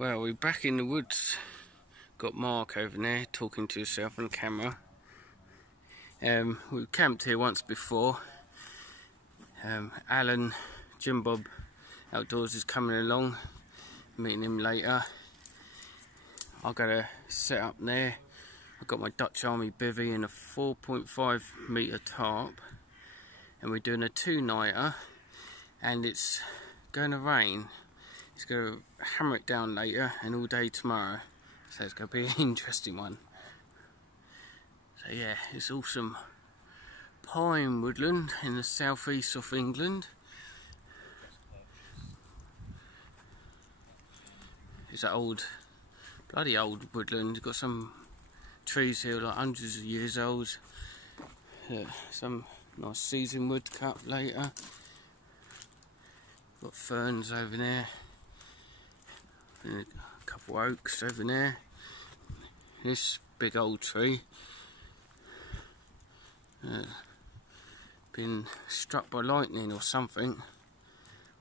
Well, we're back in the woods. Got Mark over there talking to himself on the camera. We camped here once before. Alan, Jim Bob Outdoors is coming along. Meeting him later. I've got to set up there. I've got my Dutch Army bivvy and a 4.5 metre tarp. And we're doing a 2-nighter. And it's going to rain. It's going to hammer it down later and all day tomorrow. So it's going to be an interesting one. So yeah, it's awesome pine woodland in the southeast of England. It's that old, bloody old woodland. You've got some trees here like hundreds of years old. Some nice seasoned wood cut later. Got ferns over there. And a couple of oaks over there. This big old tree. Been struck by lightning or something.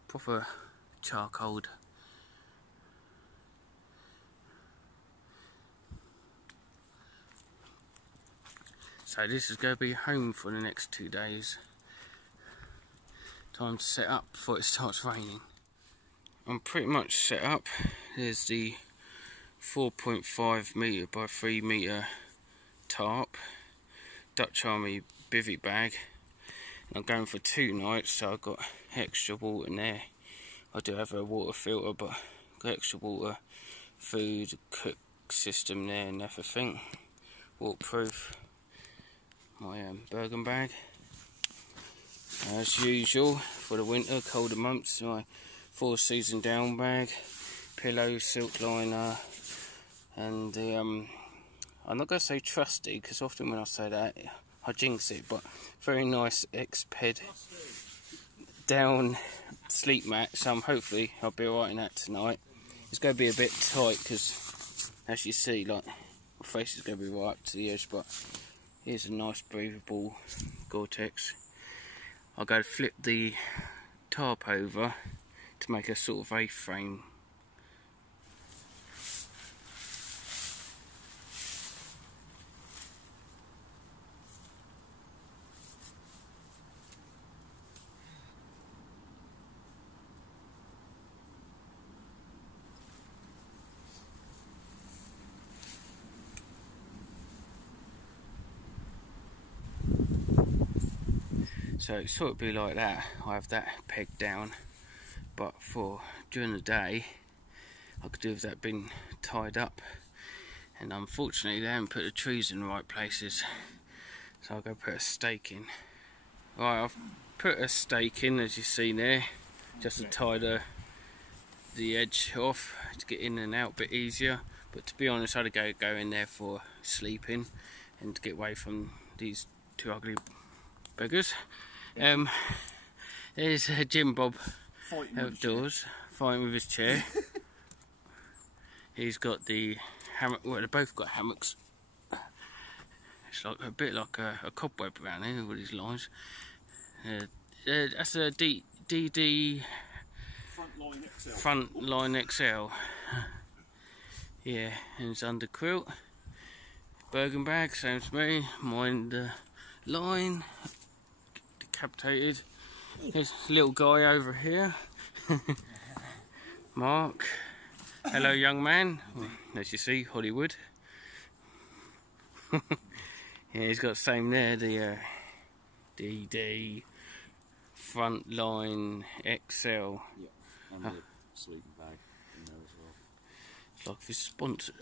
Proper charcoal. So this is going to be home for the next 2 days. Time to set up before it starts raining. I'm pretty much set up. There's the 4.5 metre by 3 metre tarp, Dutch Army bivvy bag. And I'm going for 2 nights, so I've got extra water in there. I do have a water filter, but I've got extra water, food, cook system there and everything. Waterproof. My Bergen bag. As usual, for the winter, colder months, my 4-season down bag, pillow, silk liner, and I'm not going to say trusty, because often when I say that I jinx it, but very nice X-Ped down sleep mat, so hopefully I'll be alright in that tonight. It's going to be a bit tight because, as you see, like my face is going to be right up to the edge, but here's a nice breathable Gore-Tex. I'll go flip the tarp over to make a sort of A-frame. So it sort of be like that. I have that pegged down, but for during the day I could do with that being tied up, and unfortunately they haven't put the trees in the right places, so I'll go put a stake in. Right, I've put a stake in, as you see there, just to tie the edge off to get in and out a bit easier, but to be honest I'd go in there for sleeping and to get away from these 2 ugly beggars. There's Jim Bob Outdoors fighting with his chair. He's got the hammock. Well, they both got hammocks. It's like a bit like a cobweb around here with these lines. That's a DD Frontline XL. Yeah, and it's under quilt. Bergen bag, same as me. Mind the line. Decapitated. There's a little guy over here. Mark. Hello, young man. Well, as you see, Hollywood. Yeah, he's got the same there. The DD Frontline XL. Yeah, and the sleeping bag in there as well. It's like this sponsor.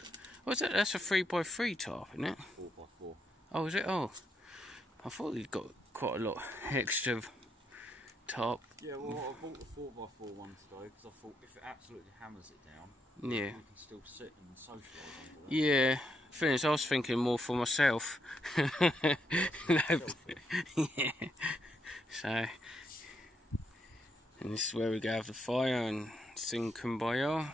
What's that? That's a 3x3 tarp, isn't it? 4x4. Oh, is it? Oh, I thought he'd got quite a lot extra tarp. Yeah, well, I bought the 4x4 one today because I thought if it absolutely hammers it down, yeah, we can still sit and socialise. Yeah, thing is, I was thinking more for myself. Yeah. So, and this is where we go have the fire and sing Kumbaya.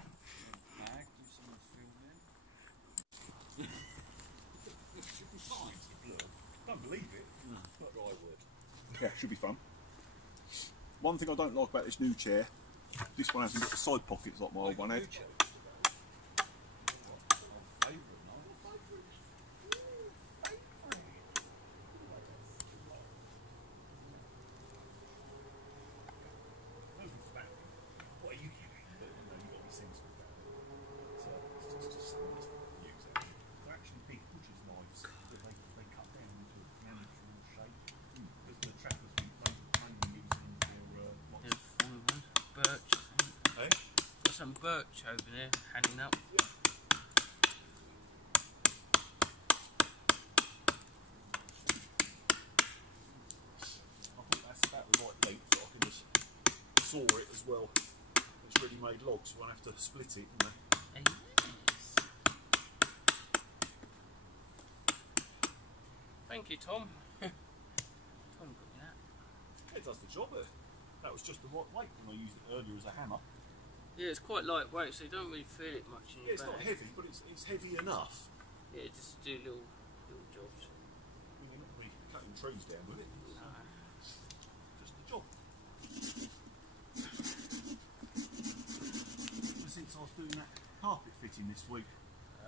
Don't believe it. But I would. Yeah, should be fun. One thing I don't like about this new chair, this one hasn't got the side pockets like my old one had. birch over there hanging up. I think that's about the right length. I can just saw it as well. It's ready-made logs, so I won't have to split it. You know? Yes. Thank you, Tom. Tom got me that. It does the job. That was just the right weight when I used it earlier as a hammer. Yeah, it's quite lightweight, so you don't really feel it much in your Yeah, it's bag. not heavy, but it's heavy enough. Yeah, just do little jobs. You're not really cutting trees down with it. No. Just the job. Since I was doing that carpet fitting this week,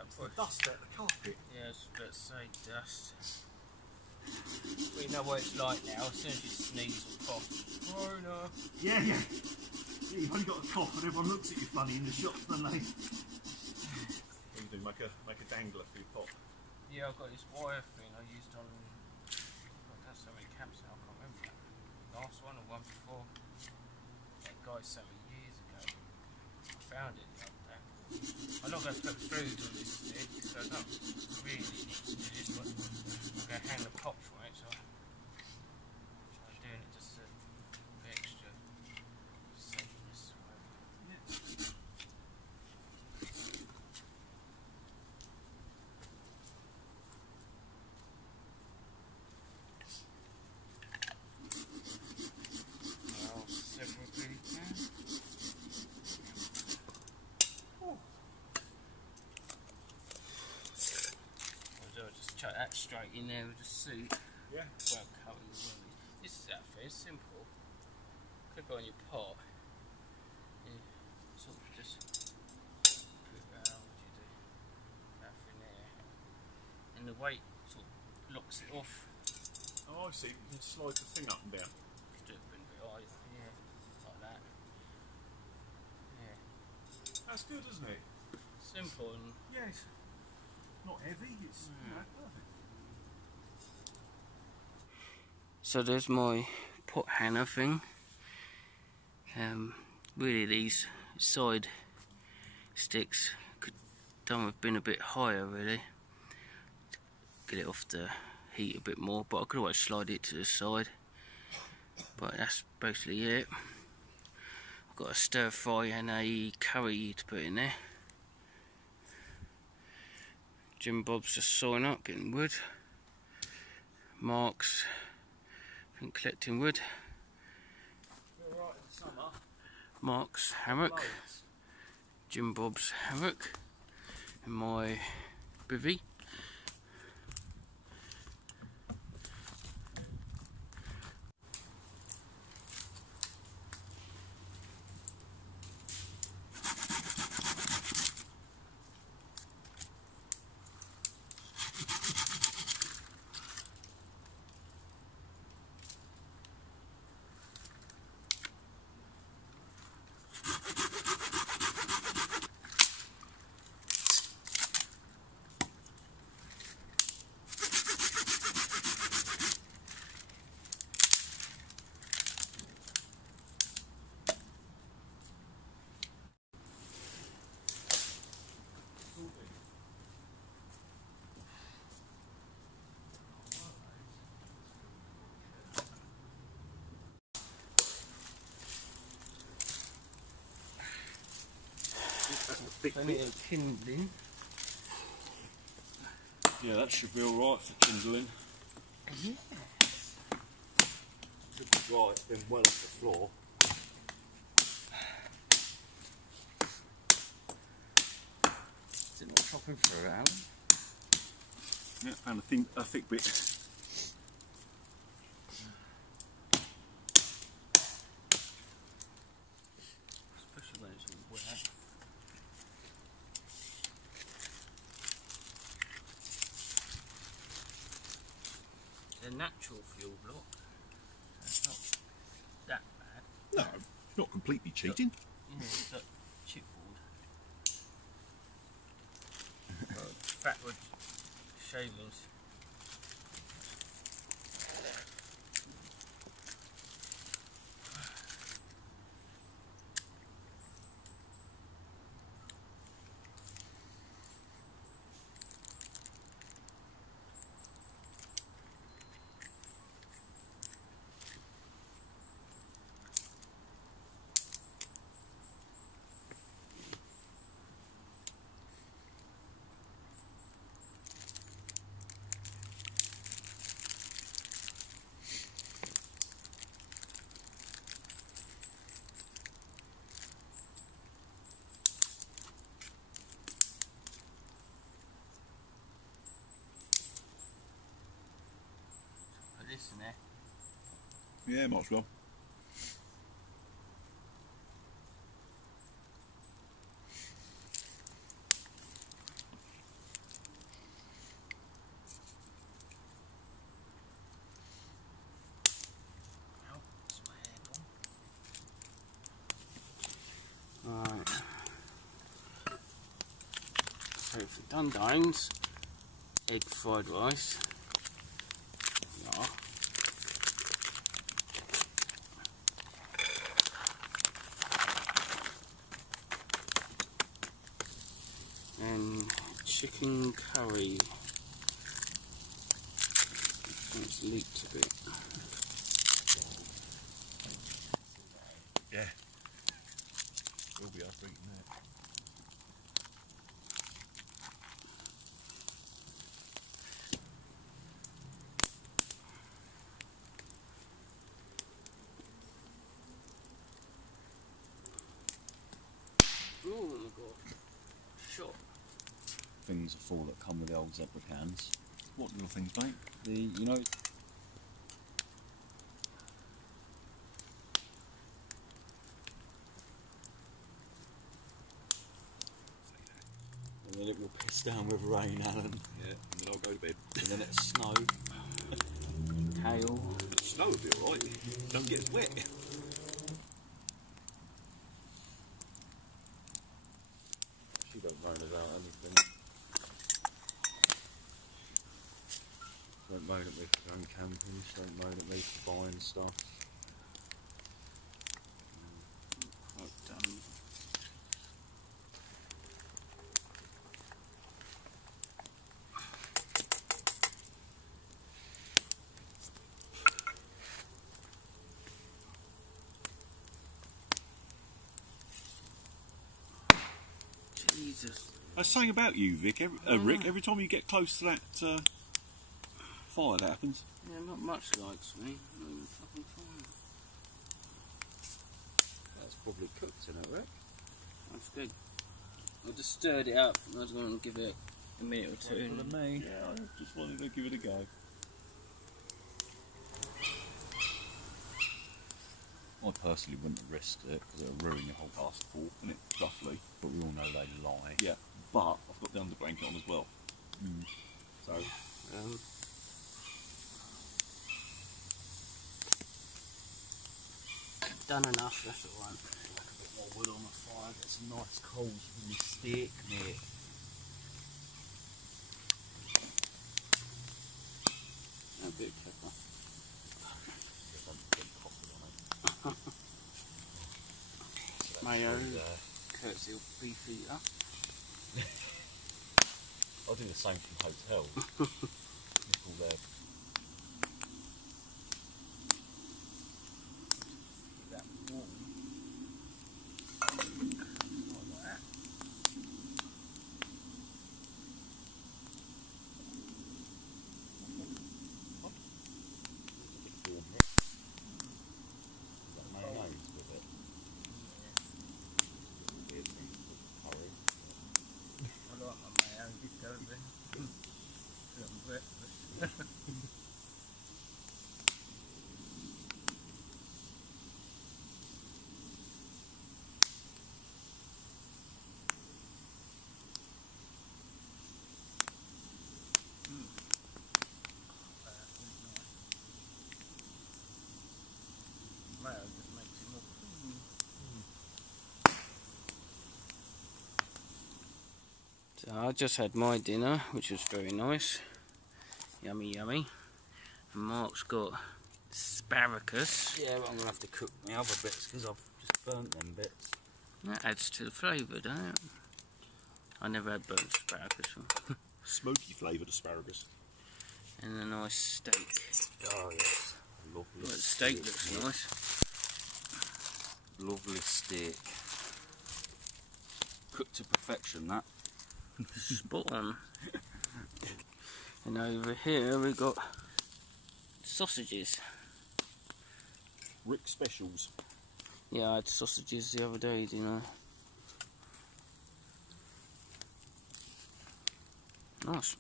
it's the dust out the carpet. Yeah, I was about to say dust. We know what it's like now, as soon as you sneeze or cough. Corona. Yeah, yeah. Yeah, you've only got a cough and everyone looks at you funny in the shops, don't they? What do you do, make a dangler for your pot? Yeah, I've got this wire thing I used on, I've done so many camps now, I can't remember that. Last one or one before. That guy sent me years ago. I found it the other day. I'm not going to put food on this stick, so I don't really need to do this, but I'm going to hang the pot from it, so I'm doing it just for extra safeness. Well, several really can. I'll just chuck that straight in there with the suit. Yeah. Well, cutting the worms. This is outfit, it's simple. Clip on your pot. You sort of just put what do you do? That in there. And the weight sort of locks it off. Oh, I see. You can slide the thing up and down. Just do it a bit higher, yeah, like that. Yeah. That's good, isn't it? Simple and Yes. Not heavy, it's you know, perfect. so there's my pot hanger thing. Really these side sticks could done with been a bit higher really. Get it off the heat a bit more, but I could always slide it to the side. But that's basically it. I've got a stir fry and a curry to put in there. Jim Bob's just sawing up, getting wood. Mark's been collecting wood. You're right in the summer. Mark's hammock. Loads. Jim Bob's hammock. And my bivy. Plenty of kindling. Yeah, that should be alright for kindling. Yes. Should be dry, it's been well off the floor. Is it not chopping through, Alan? Yeah, found a thick bit. Especially when it's all wet. It's a natural fuel block, so it's not that bad. No, it's not completely cheating. Yeah, it's like chipboard. Backward shavings. this in there. Yeah, might as well. Right. So for Dundanes, egg fried rice. Yeah. And chicken curry. It's leaked a bit. Yeah. We'll be after eating that. Oh my god. Shot. Things are full that come with the old zebra cans. What little things, mate? You know, and then it will piss down with rain, Alan. Yeah, and then I'll go to bed. And then it's snow. Hail. The snow will be alright. Don't get wet. She don't moan about anything. Don't moan at me for going camping. She don't moan at me for buying stuff. Well done. Jesus. I was saying about you, Rick. Rick, every time you get close to that fire, that happens. Yeah, not much likes me. Not even fucking fire. That's probably cooked in it, Rick. That's good. I just stirred it up. I was going to give it a minute or two. Full of me. Yeah, I just wanted to give it a go. I personally wouldn't have risked it because it would ruin your whole Past 4, isn't it? Roughly. But we all know they lie. Yeah, but I've got the under blanket on as well. So, done enough, that's alright. Like a bit more wood on the fire, get some nice coals from your steak, mate. A bit of pepper. Mayo, courtesy of beef eater. I'll do the same from hotels. Nickel there. That warm. Like that. Mayonnaise with it. I like my mayo, just go there. Mayo just makes it more creamy. So I just had my dinner, which was very nice. Yummy, yummy. And Mark's got asparagus. Yeah, but I'm going to have to cook my other bits because I've just burnt them bits. That adds to the flavour, doesn't it? I never had burnt asparagus. smoky flavoured asparagus. And a nice steak. Oh yes, lovely. Well, the steak looks nice. Lovely steak. Cooked to perfection, that. Spot on. And over here we've got sausages. Rick Specials. Yeah, I had sausages the other day, you know. Nice.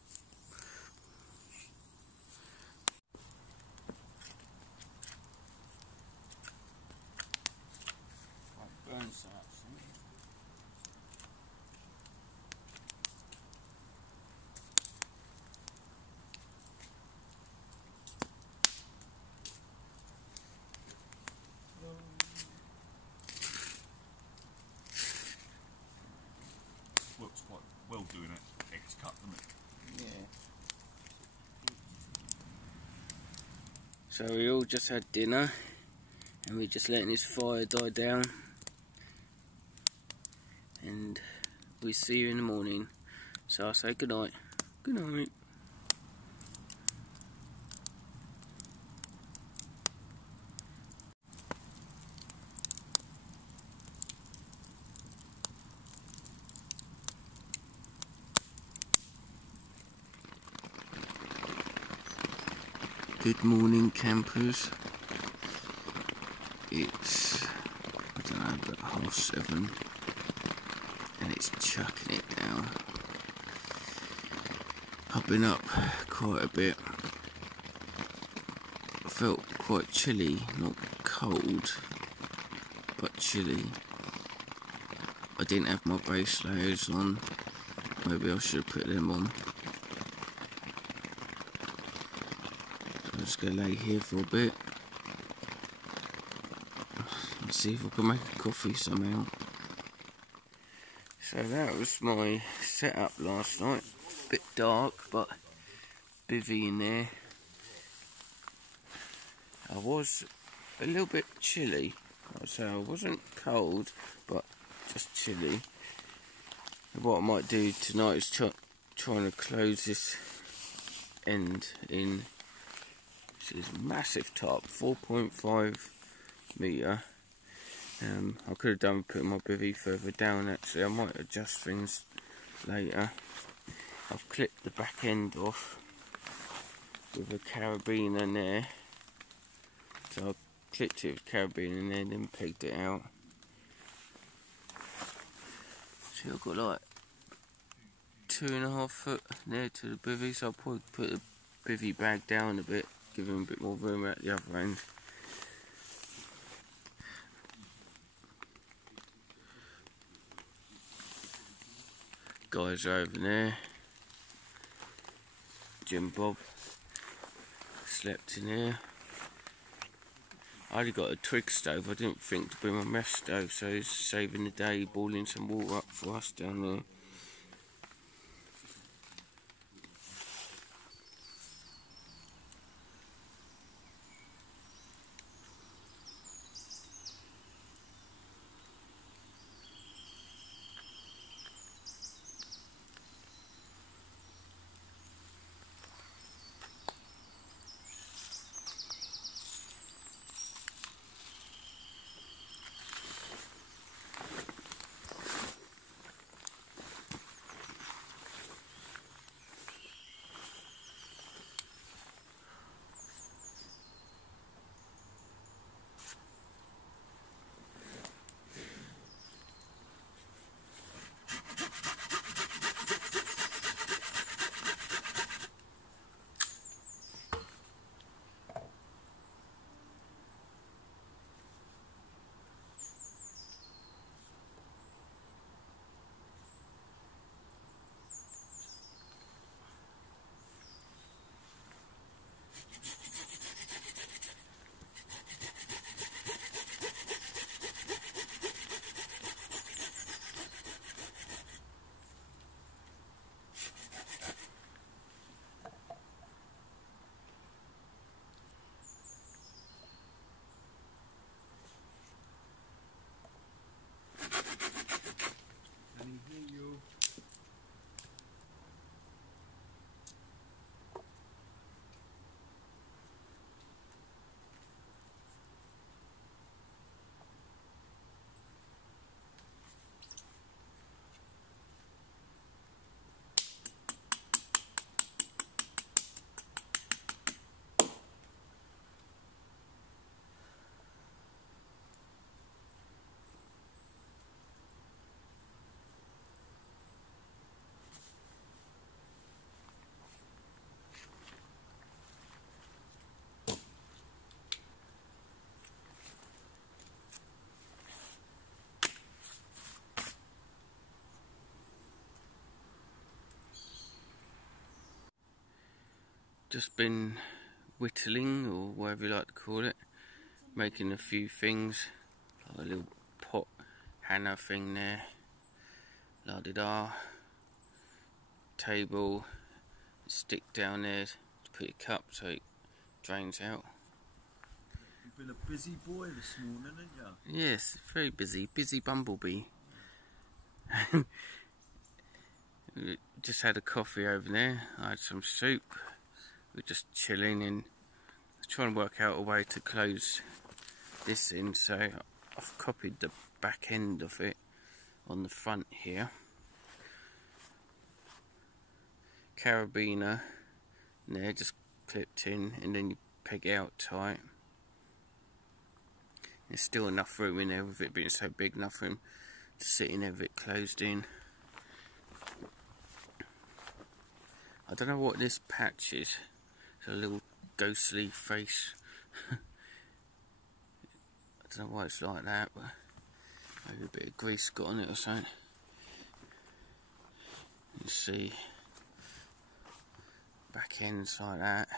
So we all just had dinner and we're just letting this fire die down, and we see you in the morning. So I say good night. Good night. Good morning, campers. It's, I don't know, about 7:30, and it's chucking it down. I've been up quite a bit. I felt quite chilly, not cold, but chilly. I didn't have my base layers on. Maybe I should put them on. I'm just going to lay here for a bit and see if I can make a coffee somehow. So that was my setup last night. Bit dark, but bivvy in there. I was a little bit chilly. I'd say I wasn't cold, but just chilly. And what I might do tonight is trying to close this end in. This is a massive tarp, 4.5 metre. I could have done putting my bivvy further down actually. I might adjust things later. I've clipped the back end off with a carabiner there. So I clipped it with carabiner in there, then pegged it out. So I've got like 2.5 foot there to the bivvy, so I'll probably put the bivvy bag down a bit, give him a bit more room at the other end. Guys are over there. Jim Bob slept in here. I only got a twig stove. I didn't think to bring my meth stove, so he's saving the day, boiling some water up for us down there. Just been whittling, or whatever you like to call it, making a few things, like a little pot Hannah thing there, la-di-da, table, stick down there to put your cup so it drains out. You've been a busy boy this morning, haven't you? Yes, very busy. Busy bumblebee. Just had a coffee over there. I had some soup. We're just chilling and trying to work out a way to close this in. So I've copied the back end of it on the front here. Carabiner there, just clipped in, and then you peg it out tight. There's still enough room in there with it being so big, enough room to sit in there with it closed in. I don't know what this patch is. It's a little ghostly face. I don't know why it's like that, but maybe a bit of grease got on it or something. You see, back ends like that,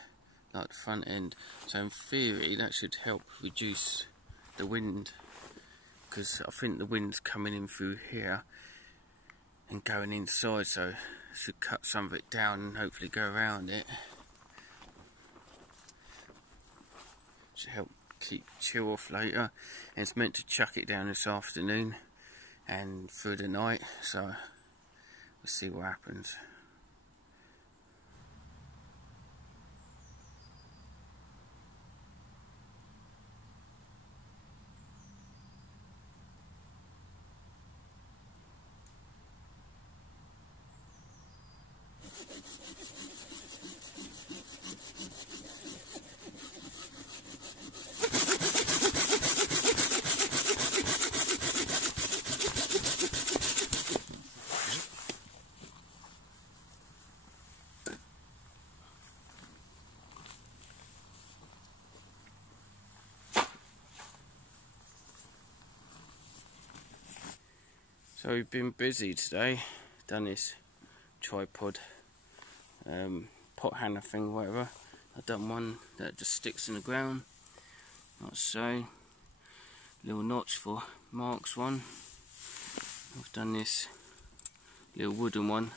like the front end. So in theory that should help reduce the wind, because I think the wind's coming in through here and going inside, so I should cut some of it down and hopefully go around it. Should help keep chill off later. And it's meant to chuck it down this afternoon and through the night, so we'll see what happens. So we've been busy today, done this tripod, pot hanger thing, whatever. I've done one that just sticks in the ground, like so. Little notch for Mark's one. I've done this little wooden one,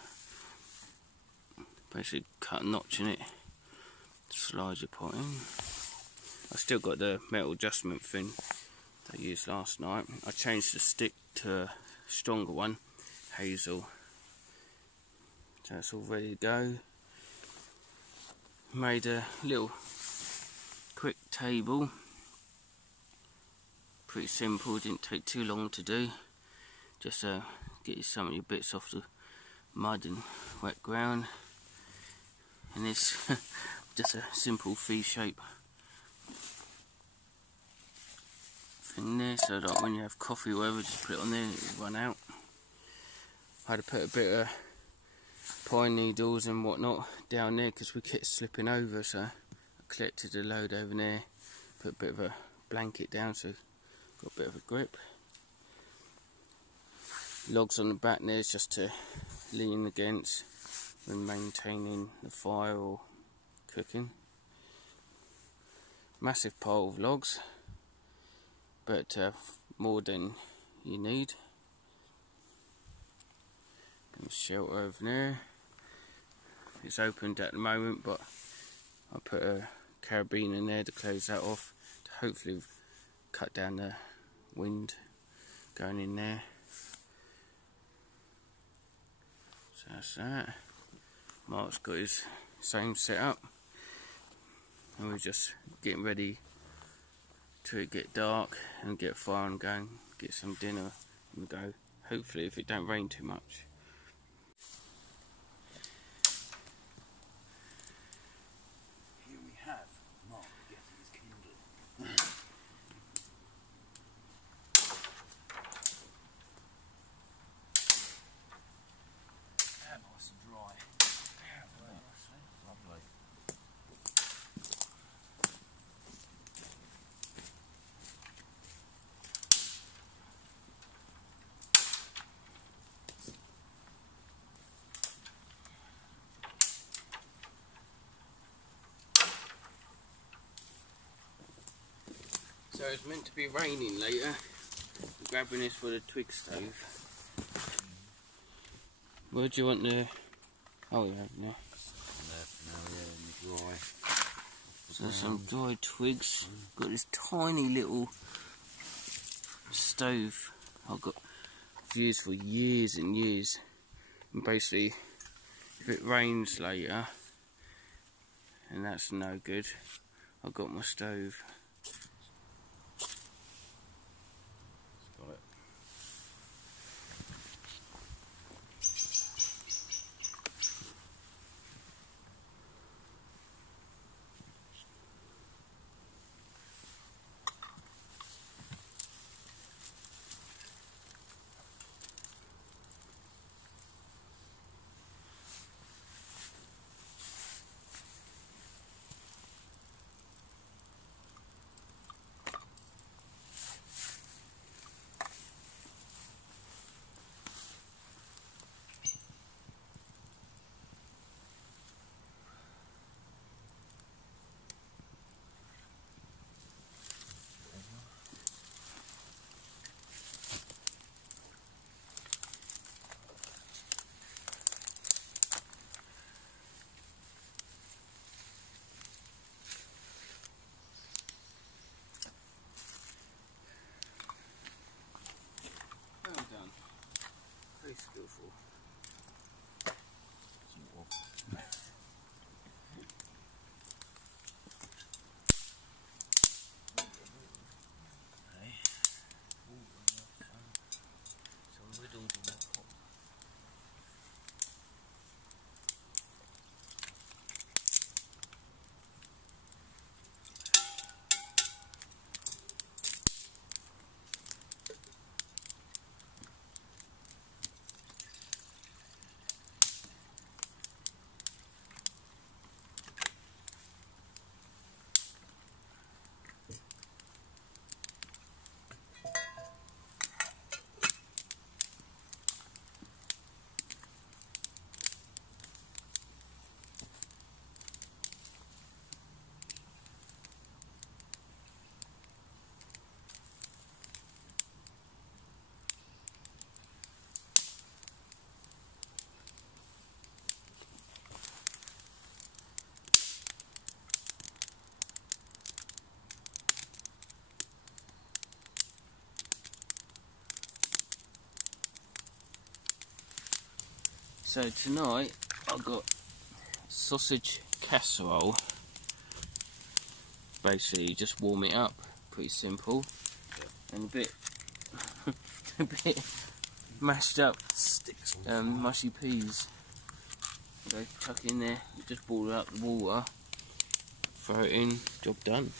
basically cut a notch in it, slide your pot in. I've still got the metal adjustment thing that I used last night. I changed the stick to a stronger one, hazel. So it's all ready to go. Made a little quick table. Pretty simple, didn't take too long to do. Just get you some of your bits off the mud and wet ground. And this just a simple V-shape thing there, so that when you have coffee or whatever, just put it on there and it will run out. I had to put a bit of pine needles and whatnot down there because we kept slipping over, so I collected a load over there, put a bit of a blanket down so got a bit of a grip. Logs on the back there is just to lean against when maintaining the fire or cooking. Massive pile of logs, but more than you need. And the shelter over there. It's opened at the moment, but I put a carabiner in there to close that off to hopefully cut down the wind going in there. So that's that. Mark's got his same setup, and we're just getting ready to it get dark and get fire and going, get some dinner and go, hopefully if it don't rain too much. Here we have Mark getting his Kindle. Nice and dry. Lovely. So it's meant to be raining later. I'm grabbing this for the twig stove. Where do you want the... Oh yeah, no. There for now, yeah, in the dry. So some dried twigs. Got this tiny little stove I've got used for years and years. And basically, if it rains later, and that's no good, I've got my stove. Got it. Well done. Very skillful. So tonight I've got sausage casserole. Basically, you just warm it up, pretty simple, and a bit, a bit mashed up sticks, mushy peas. Okay, chuck in there. You just boil up the water, throw it in, job done.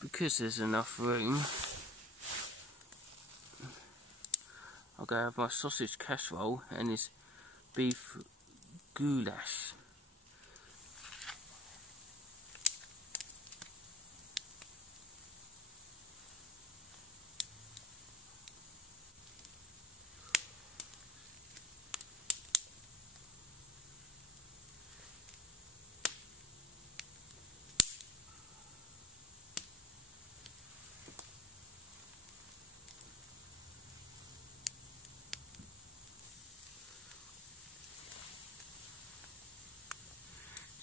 Because there's enough room, I'll go have my sausage casserole and this beef goulash.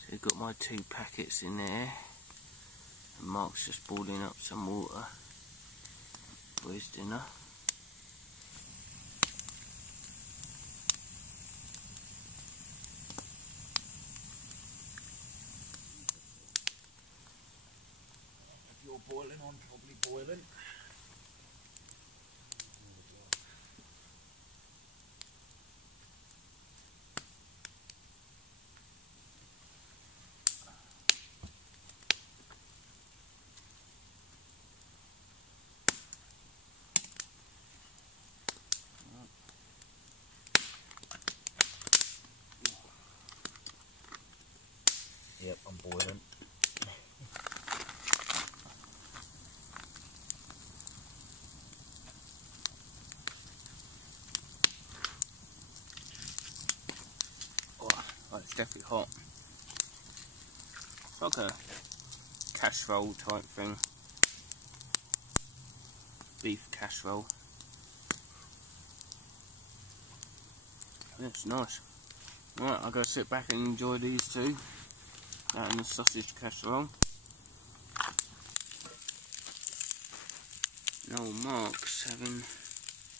So I've got my 2 packets in there, and Mark's just boiling up some water for his dinner. If you're boiling, I'm probably boiling. boiling. Oh, it's definitely hot. It's like a casserole type thing. Beef casserole. Yeah, it's nice. Right, I'll go sit back and enjoy these two. That and the sausage casserole. No, Mark's having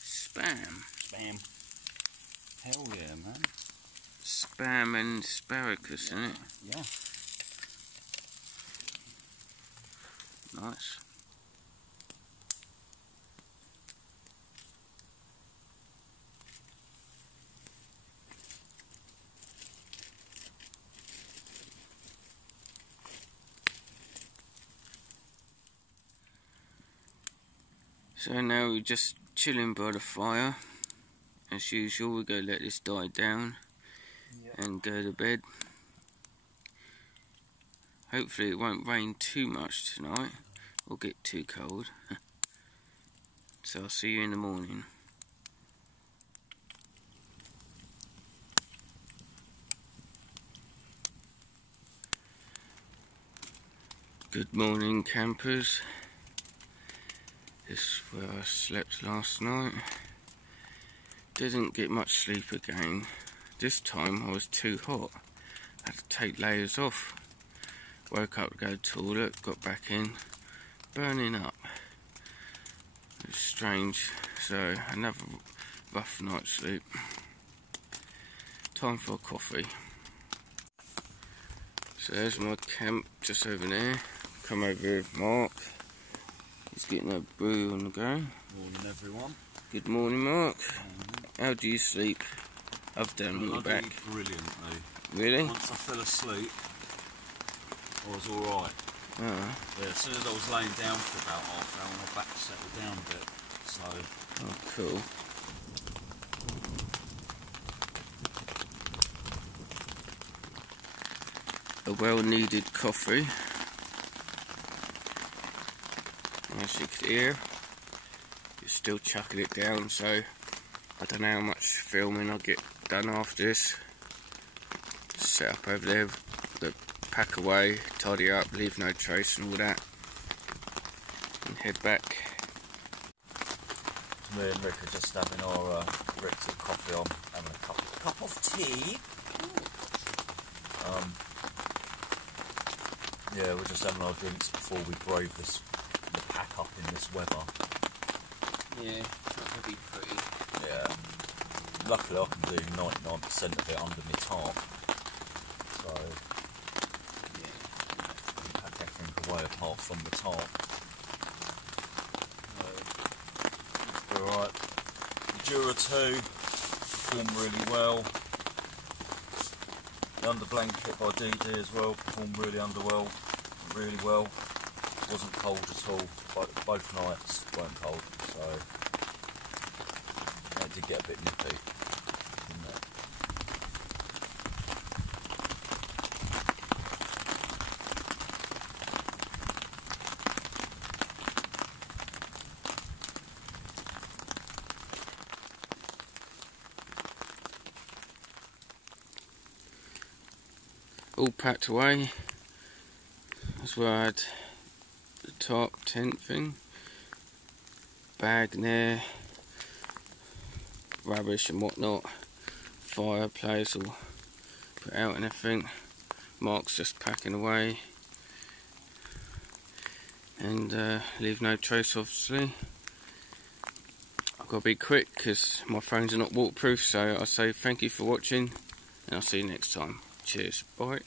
spam. Spam. Hell yeah, man. Spam and asparagus, isn't it? Yeah. Nice. So now we're just chilling by the fire. As usual, we're going to let this die down and go to bed. Hopefully it won't rain too much tonight or get too cold. So I'll see you in the morning. Good morning, campers. This is where I slept last night. Didn't get much sleep again. This time I was too hot. Had to take layers off. Woke up to go to the toilet, got back in, burning up. It was strange. So another rough night's sleep. Time for a coffee. So there's my camp just over there. Come over here with Mark. He's getting a brew on the go. Morning, everyone. Good morning, Mark. How do you sleep? I've done my back. Brilliantly. Really? Once I fell asleep, I was alright. Yeah, as soon as I was laying down for about half an hour, my back settled down a bit. So. Oh, cool. A well-needed coffee. As you can hear, you're still chucking it down, so I don't know how much filming I'll get done after this. Set up over there, the pack away, tidy up, leave no trace and all that, and head back. Me and Rick are just having our Rick's coffee on, having a cup of tea. Yeah, we're just having our drinks before we brave the pack up in this weather. Yeah, that'll be pretty. Yeah. Luckily I can do 99% of it under my tarp. So, yeah, I can pack everything away apart from the tarp. Alright. The Dura 2 performed really well. The under blanket by DD as well performed really really well. Wasn't cold at all. Both nights weren't cold, so it did get a bit nippy, didn't it? All packed away. That's where I had the top tent thing, bag in there, rubbish and whatnot, fireplace all put out and everything. Mark's just packing away, and leave no trace obviously. I've got to be quick because my phones are not waterproof, so I say thank you for watching and I'll see you next time. Cheers, bye.